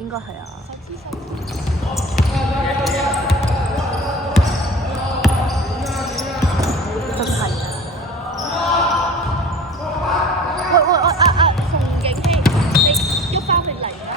應該係啊。真係啊！喂，馮景希，你喐翻佢嚟啦！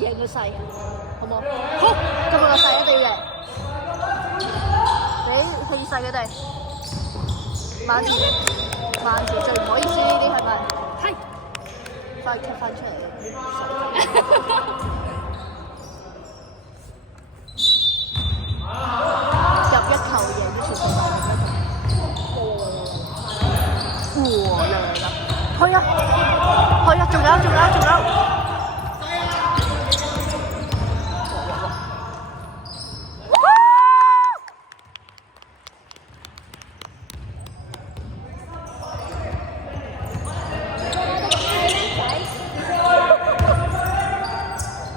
贏個勢，好冇？好，今日個勢一定要贏。你氣勢佢哋，萬字最唔可以輸呢啲係咪？係。快踢翻出嚟。入一球贏咗全部哇！嚟啦！去啊！仲有！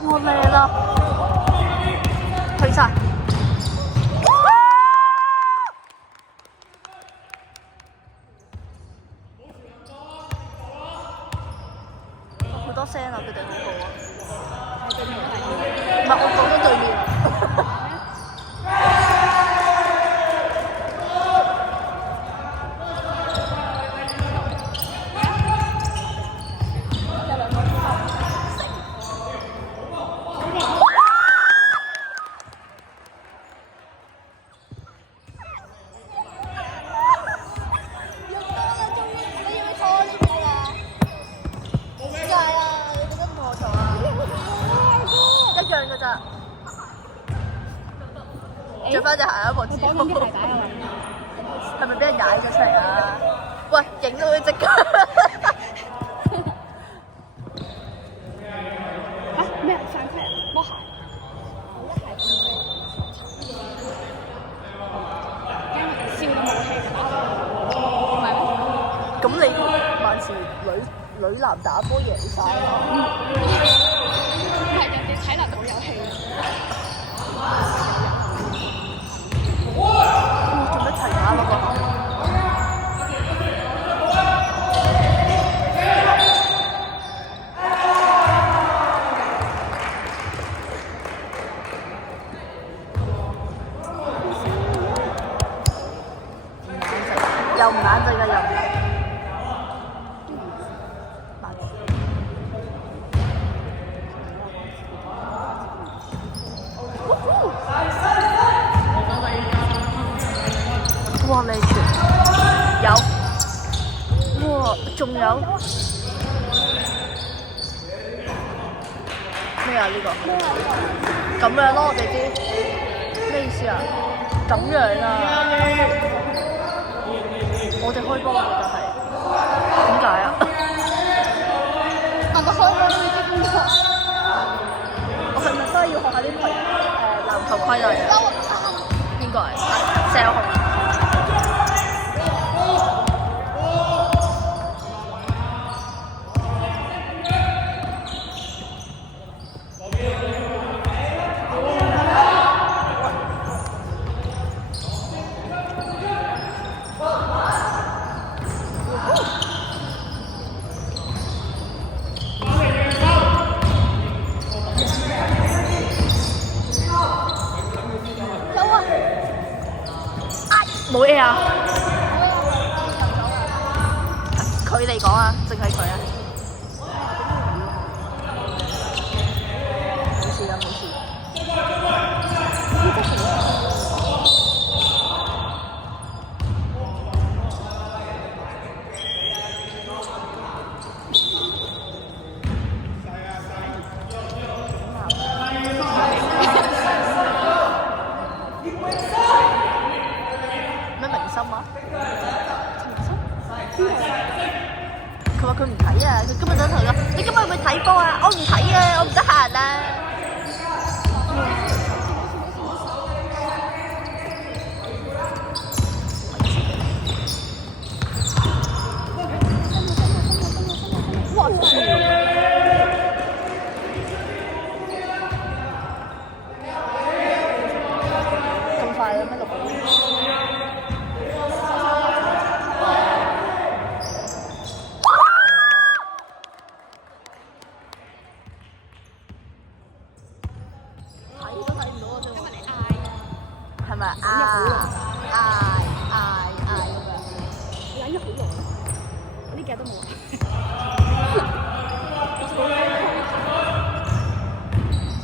我嚟啦！退晒！好多聲啊！佢哋好好啊！唔係我講咗對面。着翻隻鞋一幕之後，係咪俾人踩咗出嚟啊？喂，影到佢隻腳！啊咩？犯規啊！摸鞋，我一鞋因為燒到冇氣㗎嘛，唔係咩？咁你萬事女男打波贏晒啦！係人哋睇落好有氣。做乜齊打嗰個？又唔冷靜㗎，又唔冷靜。哇！你全有，哇！仲有咩啊？呢個咁樣咯，我哋啲咩意思啊？咁樣啊！我哋開波就係點解啊？我開波都唔知點解。我係咪都係要學下啲籃球規例啊？應該係 sell 好。冇嘢啊！佢嚟講啊，淨係佢啊。冇事啊，冇事。我唔睇啊，我唔得閒啦。哇！咁快嘅咩6個？係咪嗌咁樣？忍咗好耐，我呢幾日都冇啊。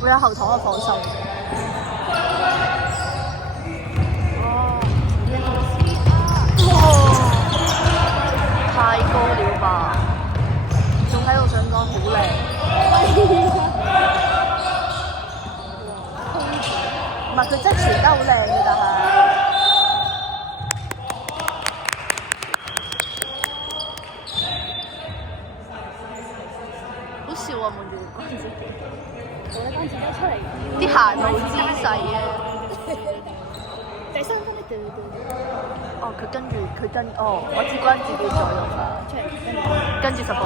會有後堂嘅放鬆。哇！太高了吧！仲喺度想講好靚。唔係佢真係傳得好靚嘅，但係好笑啊！望住關子傑，我咧關子傑出嚟啲行路姿勢啊！第3分咧，哦，佢跟我知關子傑左右啦，出嚟跟住10步，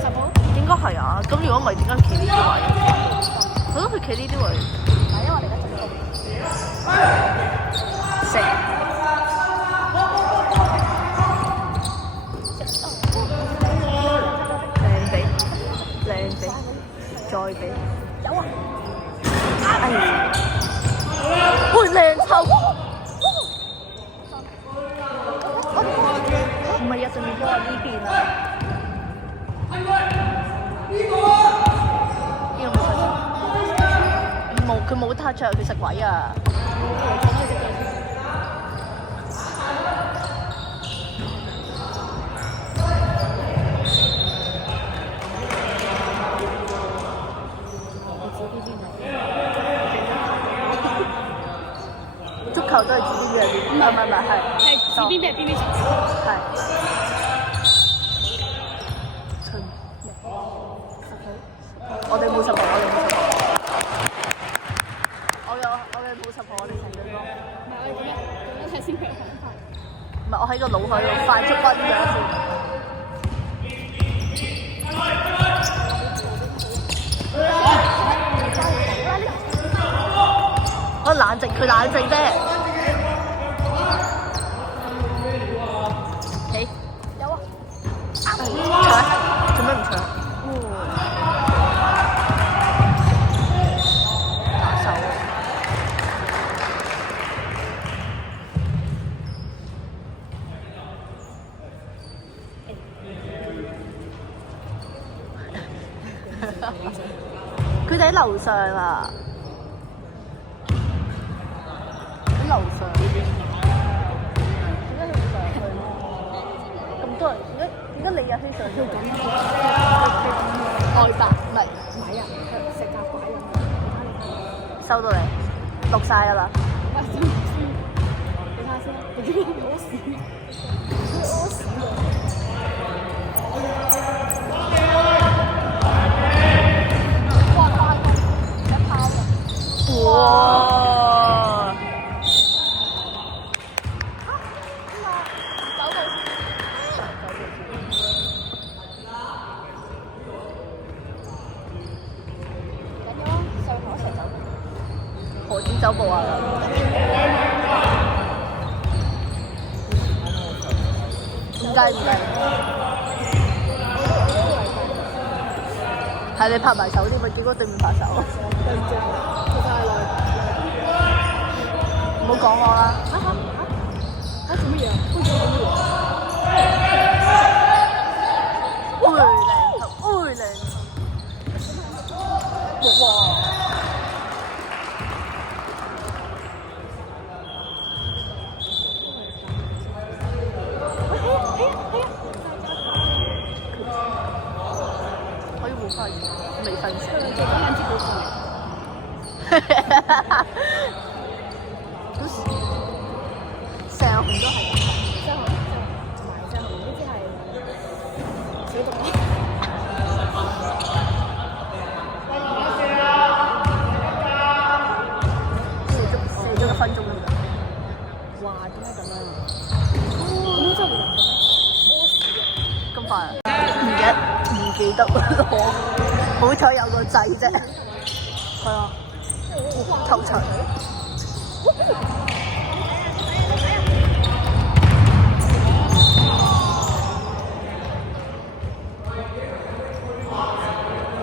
10步，應該係啊。咁如果唔係點解企呢啲位？我覺得佢企呢啲位。係因為我哋而家做緊食靚地，再俾有啊！哎呀，喂靚抽！唔係啊，上面都係呢邊啊。呢個冇佢冇 touch 啊！佢食鬼啊！足球都係指邊樣？唔係係指邊邊邊係。我哋冇10步，我哋冇10步，我哋成隊波。唔係我哋點樣睇先佢講法？唔係我喺個腦海度快速溫咗先。我冷靜，佢冷靜啫。起有啊！搶，做咩唔搶？拿手。佢哋喺樓上啊！喺樓上。點解佢唔上去咧？咁多人，點解你又去上去？外白唔係啊！食夾鬼咁收到你，錄晒㗎啦。喂，你睇下先，你知唔知屙屎？屙屎哇！何止走步啊？唔計。係你拍埋手添，咪結果對面拍手。對唔住，其實係內唔好講我啦。做乜嘢？做乜嘢？靚哇！可以冇發現，未瞓醒。做緊眼睫毛上。都成日紅都係㗎。真係唔係真係紅，呢啲係小動物。好彩有個掣啫。係啊，頭槌。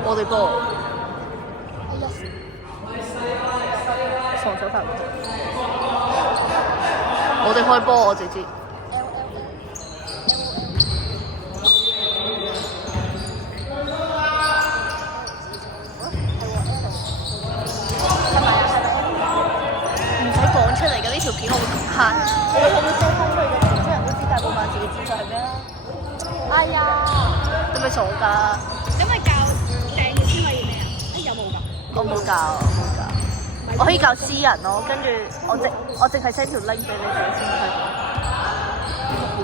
我哋波。防守球。我哋開波，我哋知。出嚟嘅呢條片我會拍，我會 send 翻出去嘅，全村人都知大部分自己戰術係咩啦。哎呀，你咪傻㗎？咁咪教訂閱先可以咩啊？有冇㗎？我冇教，我可以教私人咯，跟住我淨係 send 條 link 俾你哋先睇。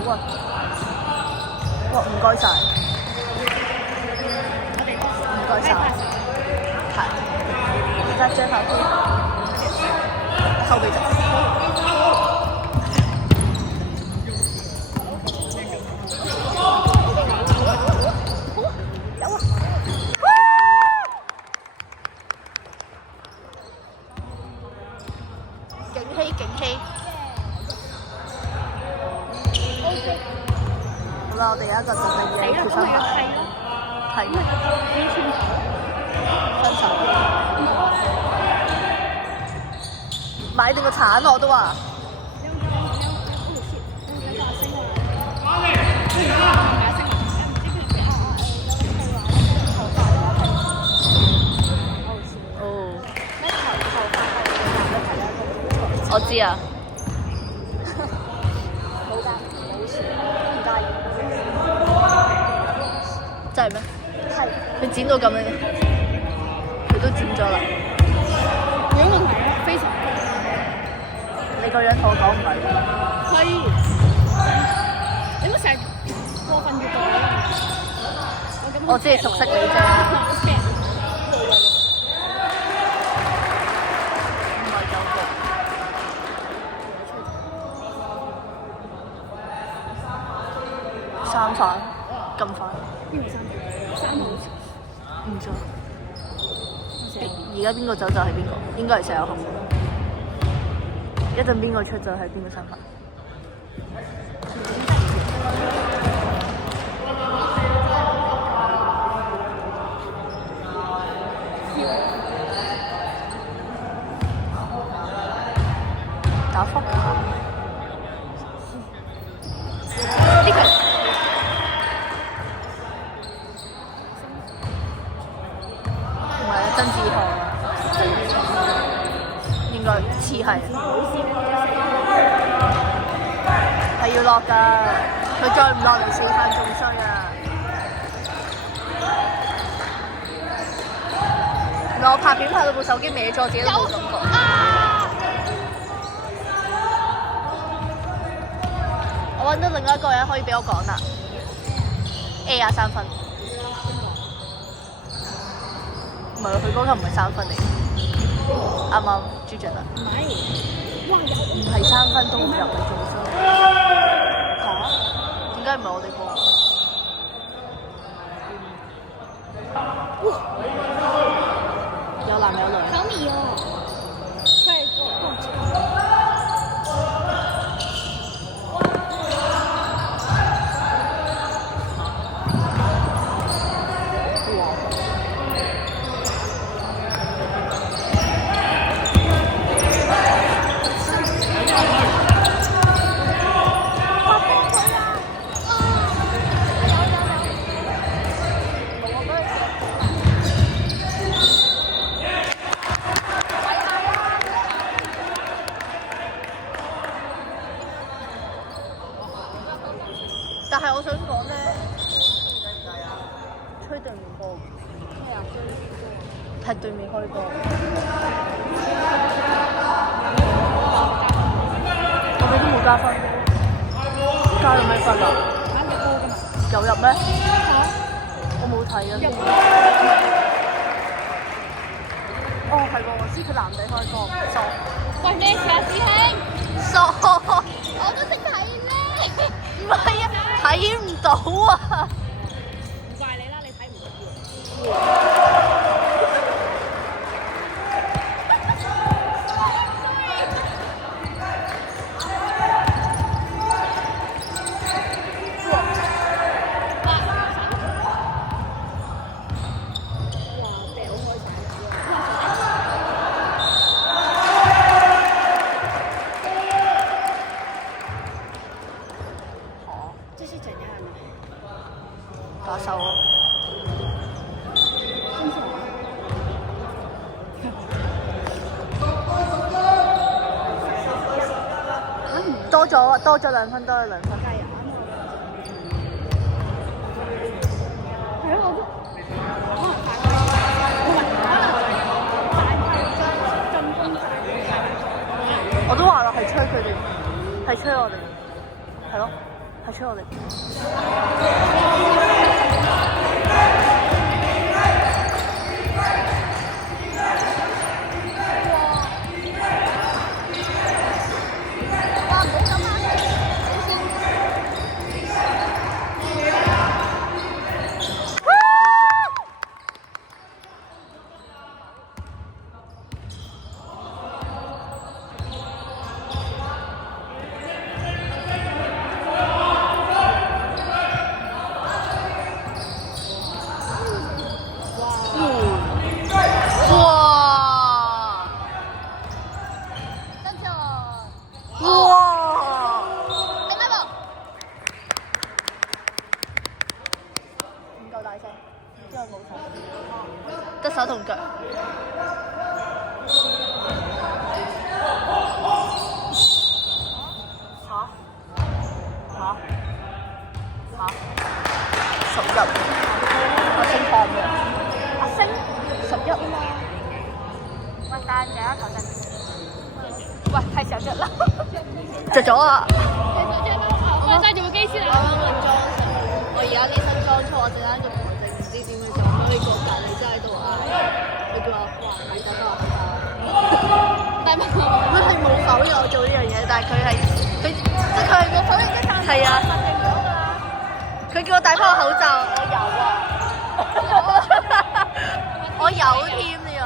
好啊！哇，唔該晒，唔該晒，係，而家張下先。後備陣。有啊！勁希！好啦，我哋有一個特定嘅決心牌，係分手。買定個橙我都話。哦。我知啊。冇㗎，冇事，唔介意。真係咩？係。佢剪到咁樣，佢都剪咗啦。冇問題啊，非常。你個樣同我講唔係。係。你唔好成日過分越過啦。我只係熟悉你啫。唔係9個。3番，咁快？邊個3番？3號。唔錯。而家邊個走就係邊個，應該係石友紅。一陣邊個出就係邊個身份。打風。呢個。唔係啊，曾志豪啊。應該似係。係要落㗎，佢再唔落嚟小販仲衰啊！我拍片拍到部手機歪咗，自己都冇感覺。我揾到另外一個人可以俾我講啦 ，A 啊3分。唔係，佢嗰個唔係3分嚟，啱啱朱雀啦。唔係，哇有。唔係3分都唔入嚟做衰。嚇？點解唔係我哋波？有男有女。好迷哦。快過。但係我想講咧，吹對面波。咩啊？踢對面開波。我哋都冇加分。加有咩分啊？有入咩？我冇睇啊。哦，係喎，我知佢男仔開波，傻。喂，咩事啊，師兄？傻。我都識睇咧。唔係啊，睇唔到啊！唔怪你啦，你睇唔到。多咗2分，多咗2分。加油！係咯，我都話啦，係吹佢哋，係吹我哋，係咯，係吹我哋。得手同腳。嚇！11，阿星放嘅。阿星11啊嘛。喂，但係有一球真。喂，係時候着啦。着咗啦。我揸住部機先啦。我而家啲新裝初，我陣間個台淨唔知點去做，所以個隔離真喺度啊！佢叫我哇，係得啦，但係佢係冇否認我做呢樣嘢，但係佢即係佢係冇否認一下。係啊，承認咗㗎啦。佢叫我戴翻個口罩，我有添啊！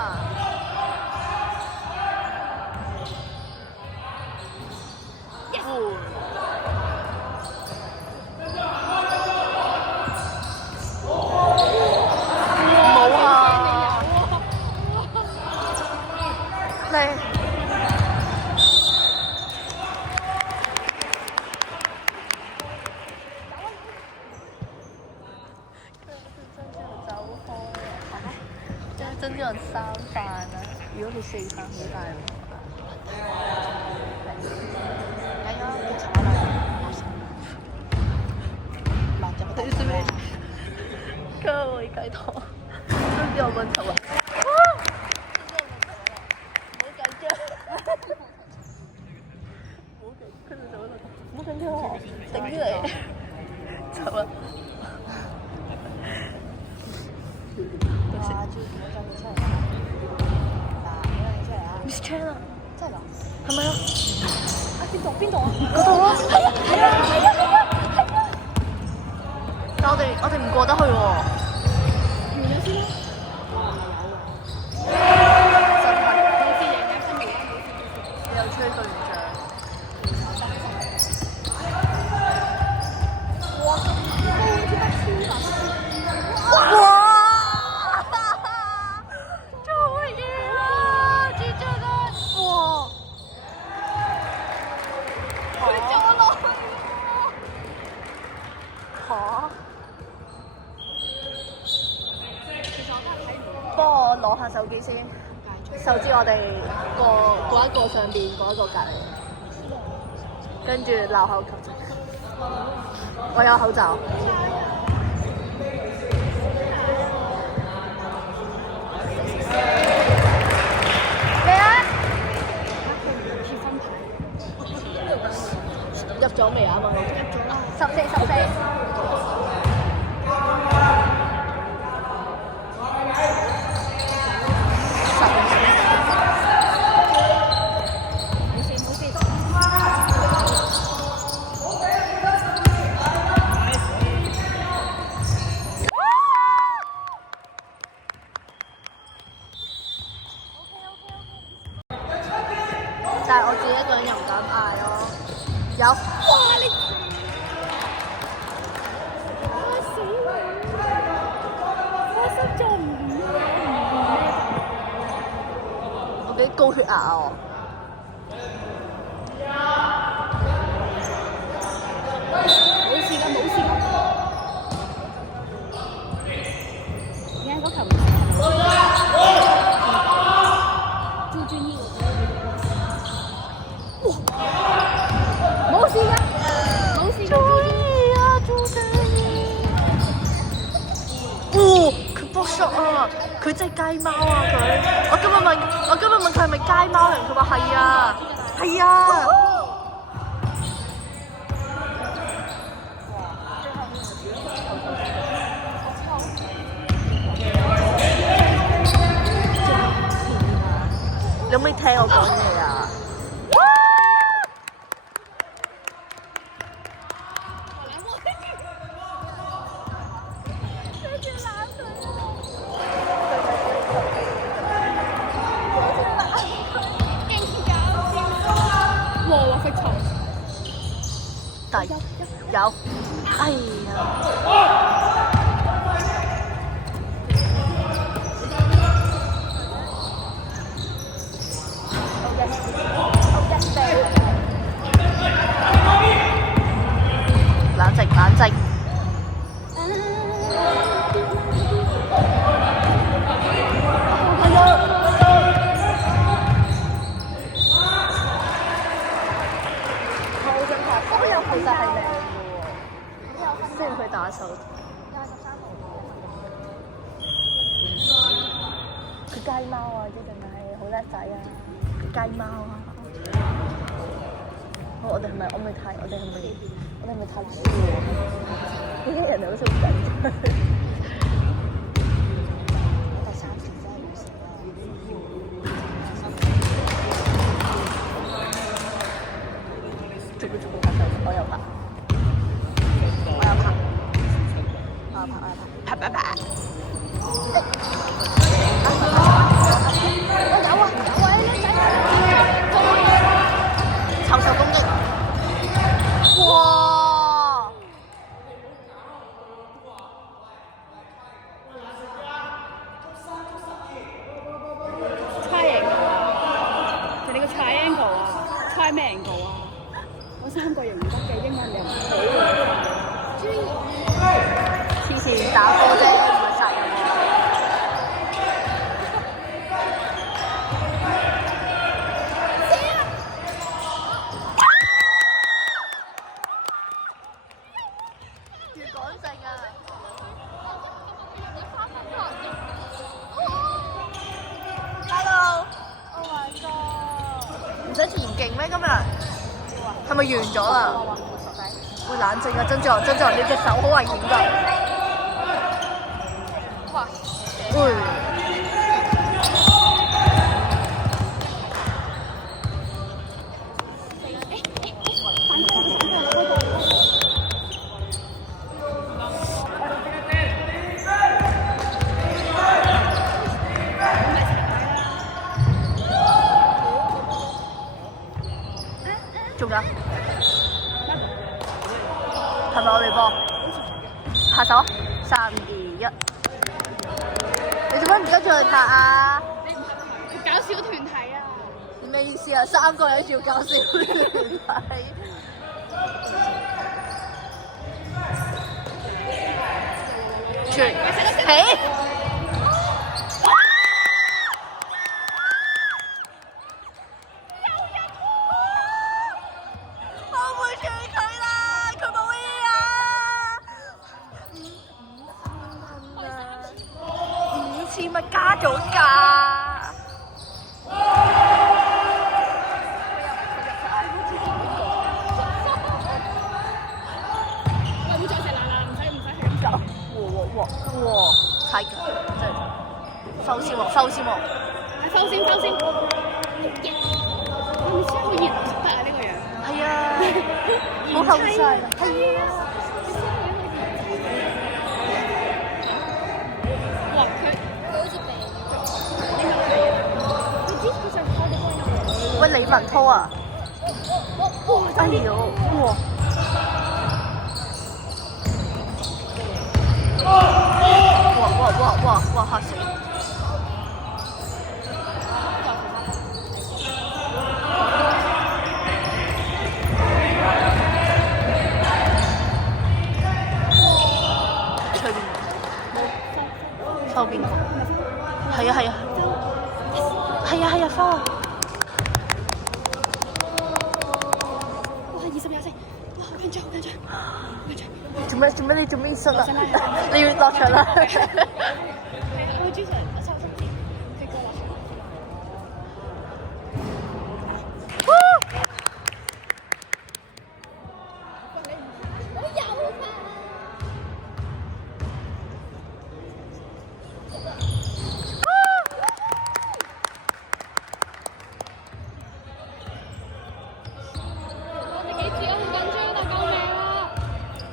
真啲人3飯啊！如果佢4飯好大喎。係啊，你查啦。落咗個底咩？各位雞湯，都知我問錯啊！唔好緊張，唔好緊張啊！頂住嚟，走啊！Miss Chan 啊，真係㗎？係咪啊？啊邊度啊？嗰度咯。係啊！但我哋唔過得去喎。完咗先啦。真係。冇事贏嘅，辛苦啦，你又吹對唔上。哇！幫我攞下手機先，手指我哋嗰一個上邊，嗰一個隔離，跟住鬧口球。我有口罩。咩啊？入咗未啊？問我。入咗啦。14。但係我自己一個人又唔敢嗌咯。有。哇！你死我！我心臟唔我俾高血壓啊！冇事㗎，冇事㗎。而家嗰球唔係。冇事。啊！佢真係街貓啊佢！我今日問佢係咪街貓人，佢話係啊，係啊。你可唔可以聽我講嘢啊？有，哎呀！冷靜，冷靜。其實係靚嘅喎，雖然佢打手，佢街貓啊，一定係好叻仔啊，街貓啊！好，我哋係咪太輸啊？呢啲人哋好似好緊張。第三次真係冇事啊！逐步拍手，我又拍，拍。臭手攻擊，哇！佢哋個 triangle 啊 ，triangle 啊，我三個形唔得嘅，英文又唔好喎。黐線打波啫，唔係殺人喎。越講正啊 ！Hello，Oh my god！ 唔使田徑咩今日？係咪完咗啦？會冷靜啊，曾志豪，你隻手好危險㗎。哇！仲有？係咪我哋波？拍手，3、2、1。你做乜唔跟住去拍啊？你搞小團體啊？你咩意思啊？3個人要搞小團體。全起。咪加咗價，喂，唔好再食辣啦，唔使起手。哇！太勁，真係收線喎，收線喎。係收線。你真係好熱得啊！呢個樣。係啊，好後生。係啊。喂，李文滔啊！哎呦，哇！嚇死！抽邊個？係啊，花。好緊張！做咩？你做咩失啦？你要落場啦！追上嚟，我收心啲，佢過落去。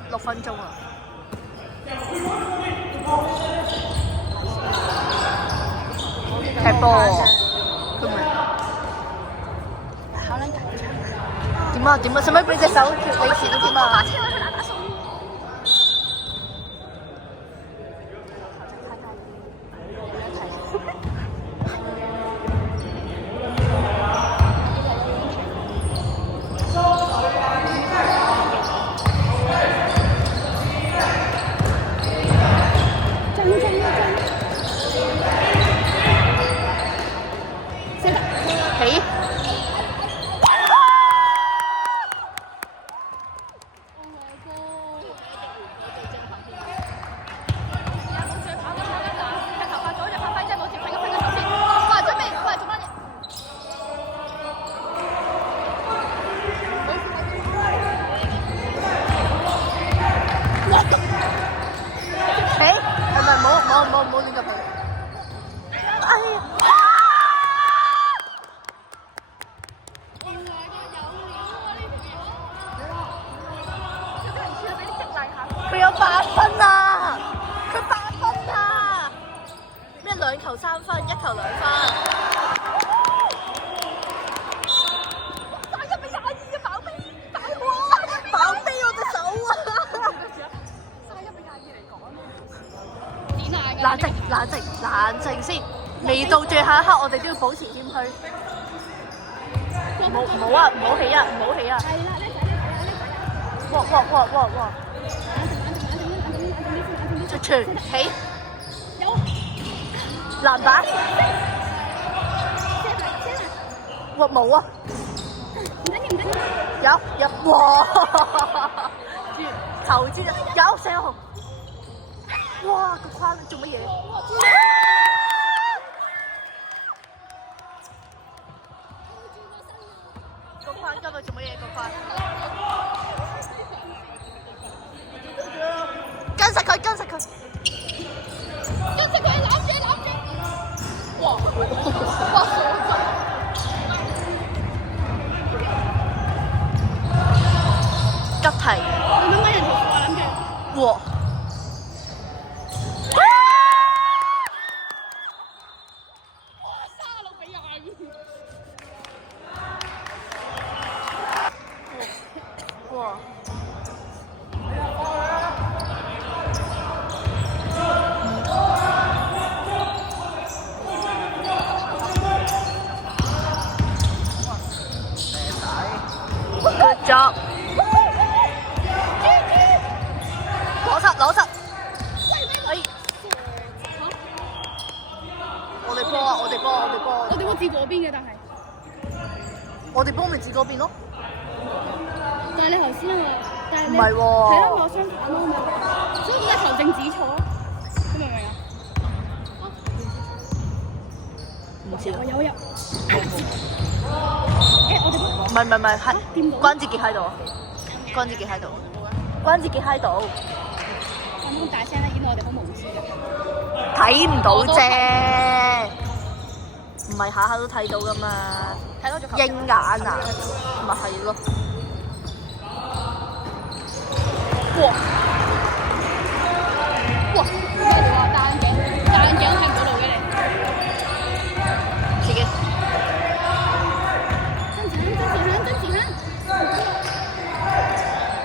6分鐘啊！踢波，佢咪考撚緊張。點啊點啊？使唔使俾隻手貼你前都點啊？冇亂入去。哎呀！佢有8分啊！佢8分啊！咩2球3分，1球2分。31-22啊！爆飛我隻手啊！31-22嚟講。點嗌㗎？冷靜先，未到最後一刻，我哋都要保持謙虛。唔好起啊！係啦，哇！傳起，籃板，哇冇啊！有，哇！投資有4號，哇個框做乜嘢？個框今日做乜嘢？個框跟實佢，攬住！哇！急提，你諗緊人同我諗嘅。哇！哇！Good job！ 攞實！哎！我哋波指嗰邊嘅，我哋波咪指嗰邊咯。但係你頭先啊嘛，但係你唔係喎。係咯，我相反咯嘛，所以點解球證指錯咯？你明唔明啊？唔知啦。我有入。我哋波。唔係，係關節傑喺度。關節傑喺度。咁大聲咧，顯到我哋好無知嘅。睇唔到啫，唔係下下都睇到噶嘛。睇多咗鷹眼啊，咪係咯。哇！你話單頸睇唔到路嘅你。自己。跟前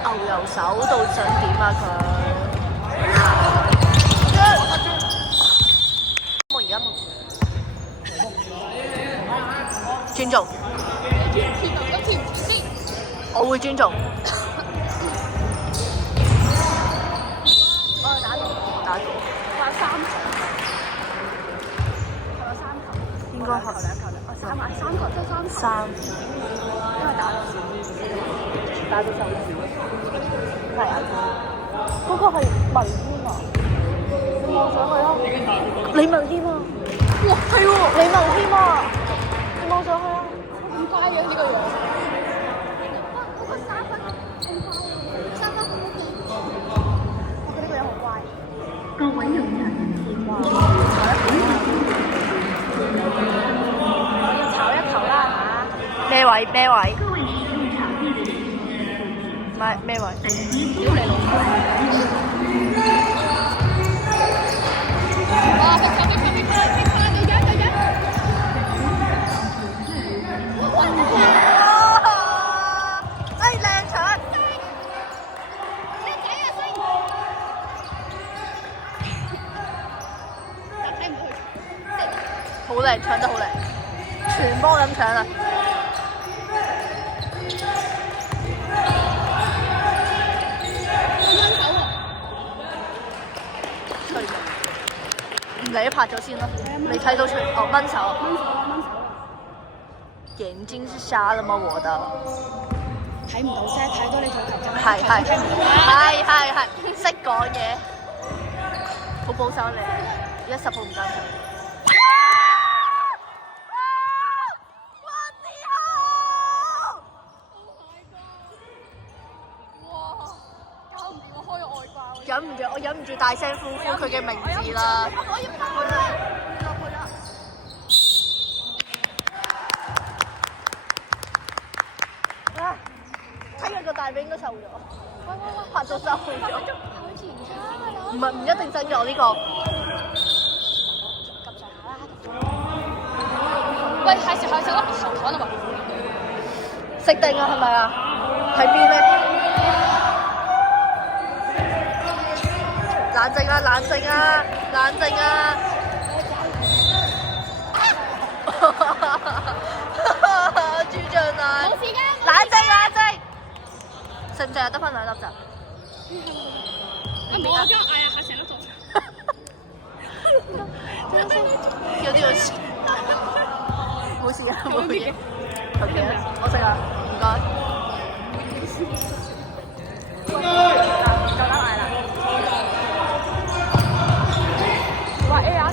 牛油手到想點啊佢？我而家尊重，我會尊重。我打到，我有3球，應該係2球，我3球即係3，因為打到手指，係啊，嗰個係文添啊。望上去啊！李文謙啊！哇，係喎，李文謙啊！你望上去啊！咁乖嘅呢個樣。嗰個三分好勁，我覺得呢個人好乖。各位用場人士，炒一球啦嚇！咩位？咩位？唔係咩位？屌你老母！哇！逼佢！對人！哎，靚場！好靚，搶得好靚，全波咁搶啊！唔理拍咗先啦，你睇到出哦掹手，眼睛是瞎了嗎？我的睇唔到啫，睇到你條頭真係識講嘢，好保守你，而家10號唔夠場。我忍唔住大聲呼佢嘅名字啦！我要爆啦！落去啦！啊！睇佢個大髀應該瘦咗，拍到瘦咗。唔一定真嘅，我呢個。咁上下啦，喂，係時候食粒頭糖啦嘛？食定啊，係咪啊？喺邊咧？冷靜啊！冷靜啊！冷靜啊！豬醬奶！冇時間。冷靜！食唔食啊？得翻2粒咋？唔好，我今日嗌啊，下成粒做。有啲好笑。冇事啊，冇嘢。OK 啊，我食啊，唔該。夠膽嗌啦！話 A 啊，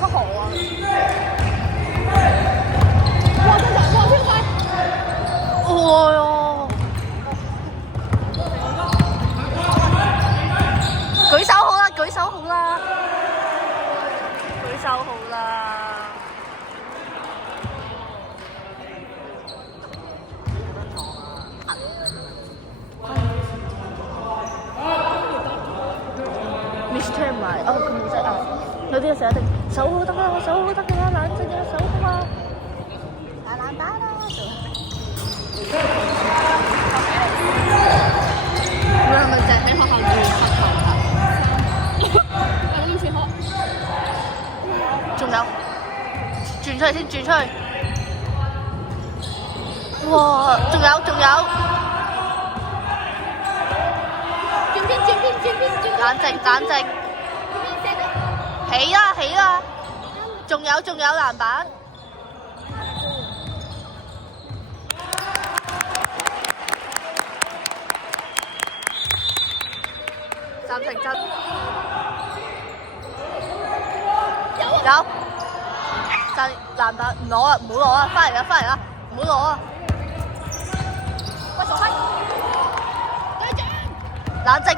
乜好啊？哇！真係，哇！超快！哦喲！舉手好啦，舉手好啦，舉手好啦！Mr. 埋，哦佢冇識啊，有啲成日定手好得啦，手好得㗎啦，冷靜啊，手㗎嘛，打冷打啦，你係咪淨係喺學校練拍球㗎？我以前學。仲有，轉出嚟先，轉出去。哇！仲有。冷靜。起啦！仲有籃板。暫停真。有。但籃板唔攞啊！唔好攞啊！翻嚟啦！唔好攞啊！喂，傻閪！冷靜。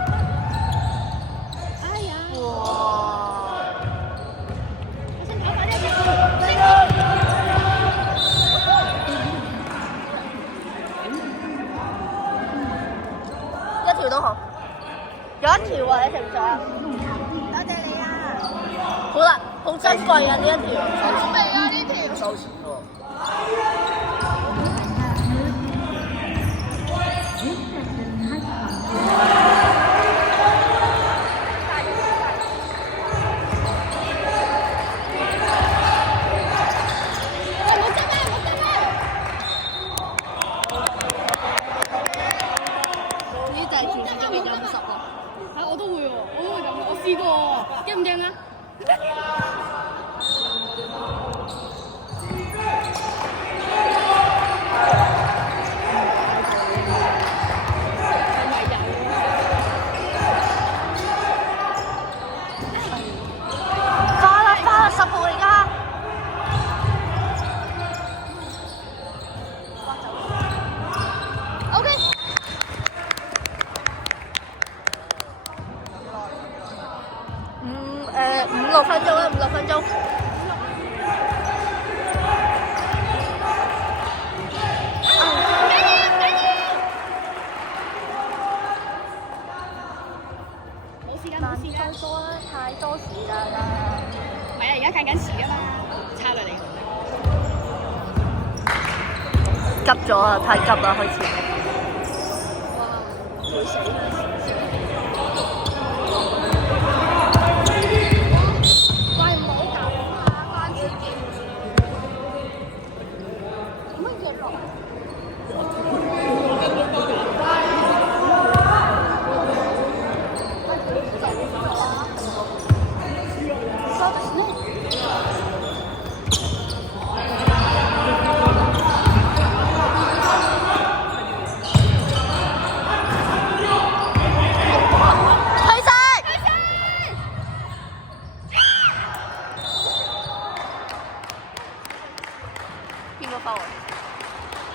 一條都好，有一條啊！你食唔食啊？多謝你啊！好啦，好珍貴啊！呢一條好味啊！呢條收錢喎。我都會喎，咁，我試過喎，驚唔驚啊？啊嘛，差略嚟講。急咗啊！太急啦，開始。哇！會死啊！喂，唔好咁啊！關子健，做乜嘢落？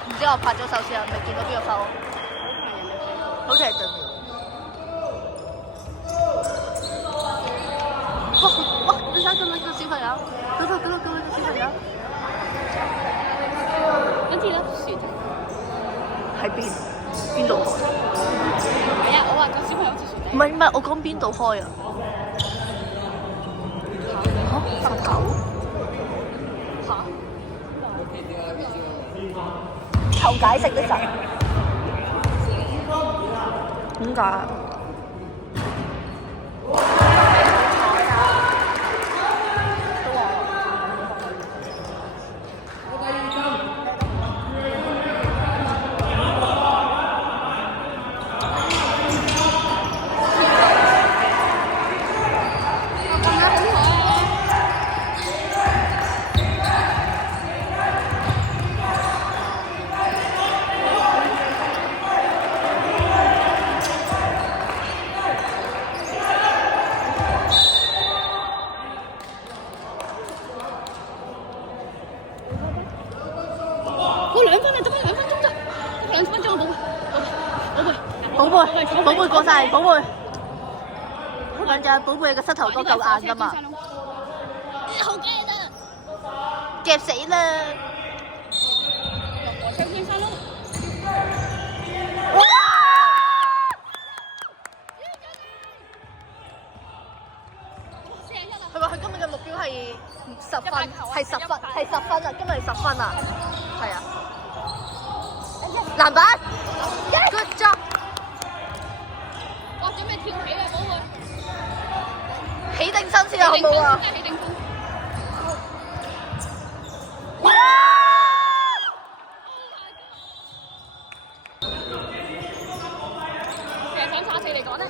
唔知我拍咗手先，未見到邊個發我，好似係對面。哇！你睇咁樣個小朋友，嗰個小朋友，跟住咧，船喺邊度開？係啊！我話個小朋友好似船。唔係，我講邊度開啊？嚇！19？嚇！求解釋的神，點解？我2分啊，得翻2分鐘咋？得2分鐘啊，寶貝過晒，寶貝。兩隻寶貝嘅膝頭哥夠硬㗎嘛？好驚啊！夾死啦！我車先生咯。佢話佢今日嘅目標係10分，係10分，係10分啊！今日係10分啊！係啊！籃板 ，good job！ 哇！準備跳起啊，寶貝！起定身先啊，好唔好啊？起定身。其實想打死嚟講咧。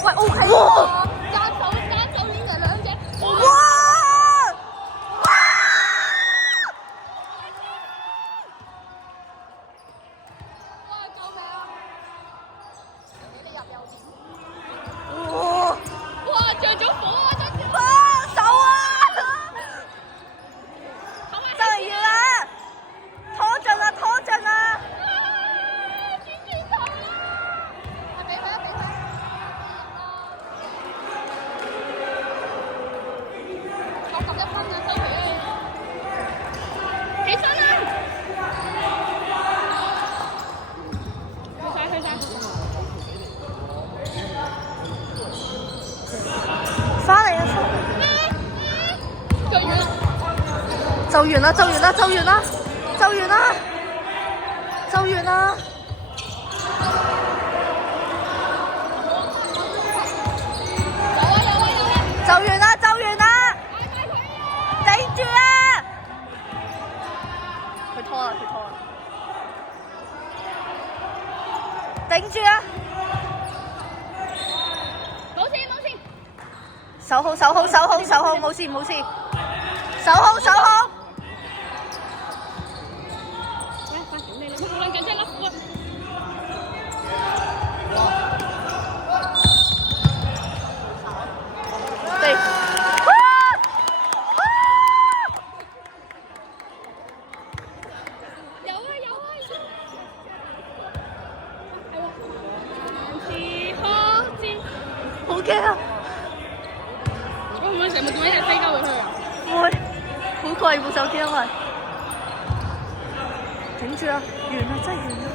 哇！單手連埋2隻。哇！哇！救命啊！俾你入右點。哇！哇！着咗火啊！真係。幫手啊！就嚟要啦！拖盡啦！翻嚟啊！就完啦！頂住啊！佢拖啦！頂住啊！冇事。守好，冇事，守好。對。成部電話一齊飛鳩佢去啊！會，好貴部手機因為。頂住啊！完啦，真係完啦。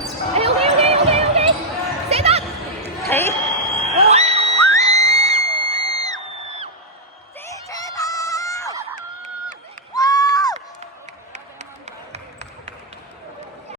OK，寫得。起。